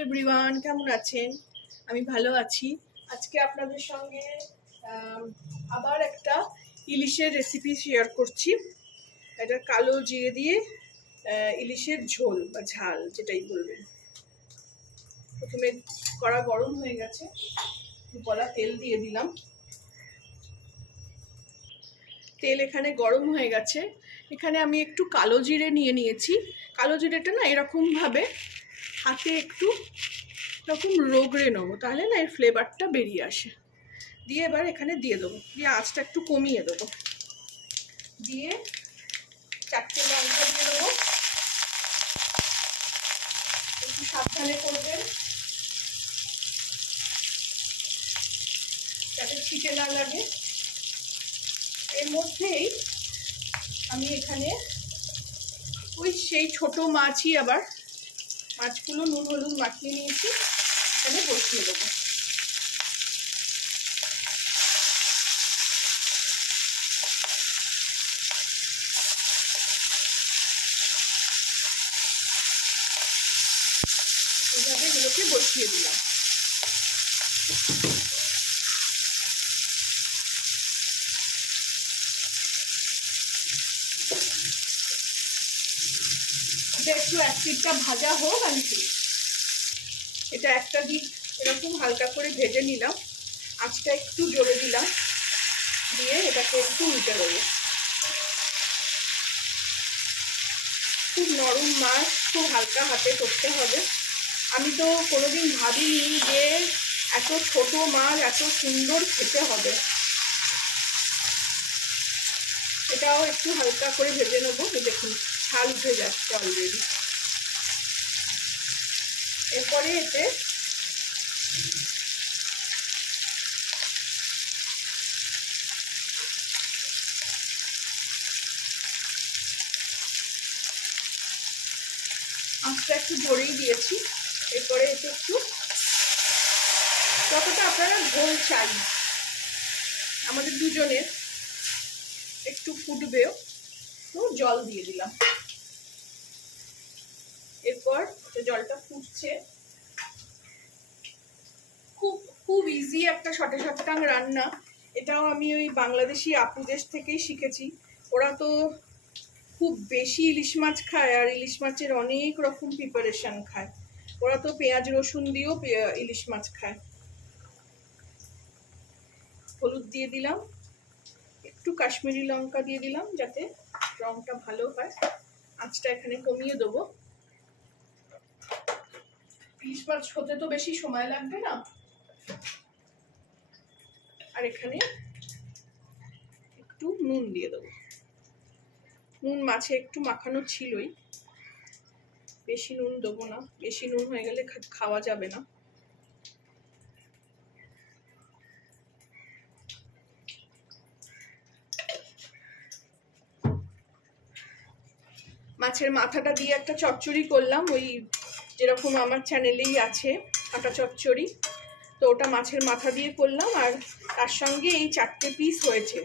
Everyone, কেমন আছেন? আমি ভালো আছি। আজকে আপনাদের সঙ্গে আবার একটা ইলিশের রেসিপি শেয়ার করছি। এটা কালো জিরে দিয়ে ইলিশের ঝোল বা ঝাল যেটাই বলবেন। প্রথমে কড়া গরম হয়ে গেছে, গলা তেল দিয়ে দিলাম। তেল এখানে গরম হয়ে গেছে। এখানে আমি একটু কালো জিরে নিয়ে নিয়েছি। কালো জিরেটা না এরকমভাবে হাতে একটু এরকম রগড়ে নেবো, তাহলে না এর ফ্লেভারটা বেরিয়ে আসে। দিয়ে এবার এখানে দিয়ে দেবো, দিয়ে আঁচটা একটু কমিয়ে দেবো, দিয়ে 4টে লঙ্কা দিয়ে দেবো। একটু সাবধানে করবেন যাতে ছিটে না লাগে। এর মধ্যেই আমি এখানে ওই সেই ছোট মাছই আবার মাছগুলো নুন হলুদ মাখিয়ে নিয়েছি, এখানে বসিয়ে দেবো। এইভাবে এগুলোকে বসিয়ে দিলাম। এটা একটু এক পিঠটা ভাজা হোক। আমি এটা একটা দিক এরকম হালকা করে ভেজে নিলাম, আঁচটা একটু জোরে দিলাম, দিয়ে এটাকে একটু উল্টে দেবো। খুব নরম মাছ, খুব হালকা হাতে করতে হবে। আমি তো কোনোদিন ভাবিনি যে এত ছোট মাছ এত সুন্দর খেতে হবে। এটাও একটু হালকা করে ভেজে নেবো। দেখুন ছাল উঠে যাচ্ছে অলরেডি। এরপরে এতে আঁচটা একটু জোরেই দিয়েছি। এরপরে এতে একটু যতটা আপনারা ঝোল চাই, আমাদের দুজনের একটু ফুটবেও, তো জল দিয়ে দিলাম। এরপর জলটা ফুটছে। খুব খুব ইজি একটা শটে শটাং রান্না। এটাও আমি ওই বাংলাদেশি আপুদের থেকেই শিখেছি। ওরা তো খুব বেশি ইলিশ মাছ খায়, আর ইলিশ মাছের অনেক রকম প্রিপারেশন খায়। ওরা তো পেঁয়াজ রসুন দিয়েও ইলিশ মাছ খায়। হলুদ দিয়ে দিলাম, একটু কাশ্মীরি লঙ্কা দিয়ে দিলাম যাতে রংটা ভালো হয়। আঁচটা এখানে কমিয়ে দেবো। ইলিশ মাছ হতে তো বেশি সময় লাগবে না। আর এখানে একটু নুন দিয়ে দেবো। নুন মাছে একটু মাখানো ছিলই, বেশি নুন দেবো না, বেশি নুন হয়ে গেলে খাওয়া যাবে না। মাছের মাথাটা দিয়ে একটা চচ্চড়ি করলাম, ওই যেরকম আমার চ্যানেলেই আছে কাঁটা চচ্চড়ি। তো ওটা মাছের মাথা দিয়ে করলাম, আর তার সঙ্গে এই 4টে পিস হয়েছে।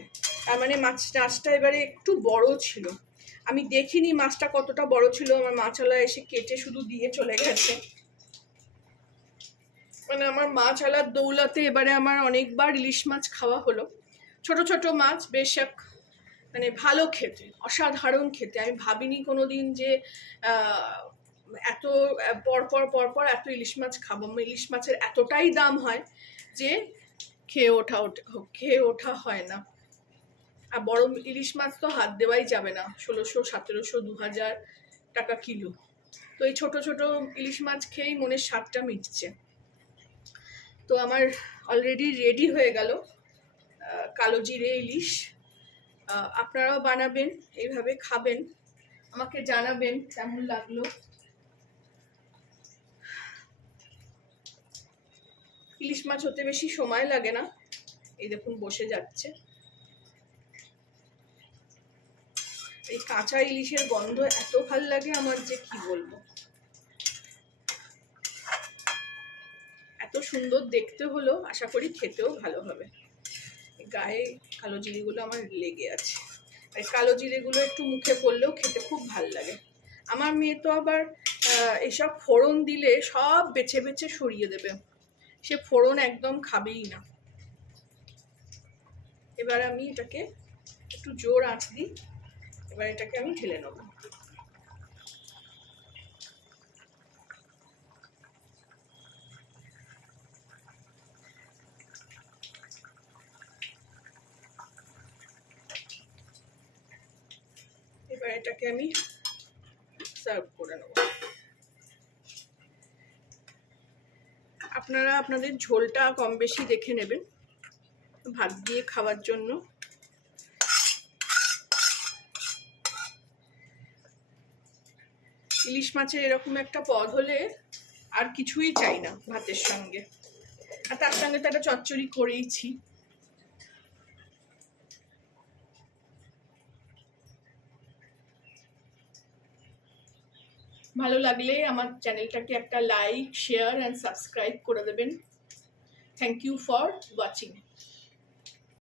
তার মানে মাছটা এবারে একটু বড় ছিল। আমি দেখিনি মাছটা কতটা বড় ছিল, আমার মাছওয়ালা এসে কেটে শুধু দিয়ে চলে গেছে। মানে আমার মাছওয়ালার দৌলতে এবারে আমার অনেকবার ইলিশ মাছ খাওয়া হলো। ছোট ছোট মাছ বেশ মানে ভালো খেতে, অসাধারণ খেতে। আমি ভাবিনি কোনোদিন যে এত পরপর এত ইলিশ মাছ খাবো। ইলিশ মাছের এতটাই দাম হয় যে খেয়ে ওঠা হয় না। আর বড় ইলিশ মাছ তো হাত দেওয়াই যাবে না, 1600, 1700, 2000 টাকা কিলো। তো এই ছোট ছোট ইলিশ মাছ খেয়েই মনের স্বাদটা মিটছে। তো আমার অলরেডি রেডি হয়ে গেল কালো জিরে ইলিশ। আপনারাও বানাবেন, এইভাবে খাবেন, আমাকে জানাবেন কেমন লাগলো। ইলিশ মাছ হতে বেশি সময় লাগে না। এই দেখুন বসে যাচ্ছে। এই কাঁচা ইলিশের গন্ধ এত ভাল লাগে আমার যে কি বলবো। এত সুন্দর দেখতে হলো, আশা করি খেতেও ভালো হবে। গায়ে কালো জিরেগুলো আমার লেগে আছে, আর কালো জিরেগুলো একটু মুখে পড়লেও খেতে খুব ভাল লাগে। আমার মেয়ে তো আবার এসব ফোড়ন দিলে সব বেছে বেছে সরিয়ে দেবে, সে ফোড়ন একদম খাবেই না। এবার আমি এটাকে একটু জোর আঁচ দিই, এবার এটাকে আমি ঢেলে নেব। এবার এটাকে আমি সার্ভ করে নেব। আপনারা আপনাদের ঝোলটা কম বেশি দেখে নেবেন ভাত দিয়ে খাওয়ার জন্য। ইলিশ মাছের এরকম একটা পদ হলে আর কিছুই চাই না ভাতের সঙ্গে, আর তার সঙ্গে তো একটা চচ্চড়ি করেইছি। ভালো লাগলে আমার চ্যানেলটাকে একটা লাইক, শেয়ার অ্যান্ড সাবস্ক্রাইব করে দেবেন। Thank you for watching.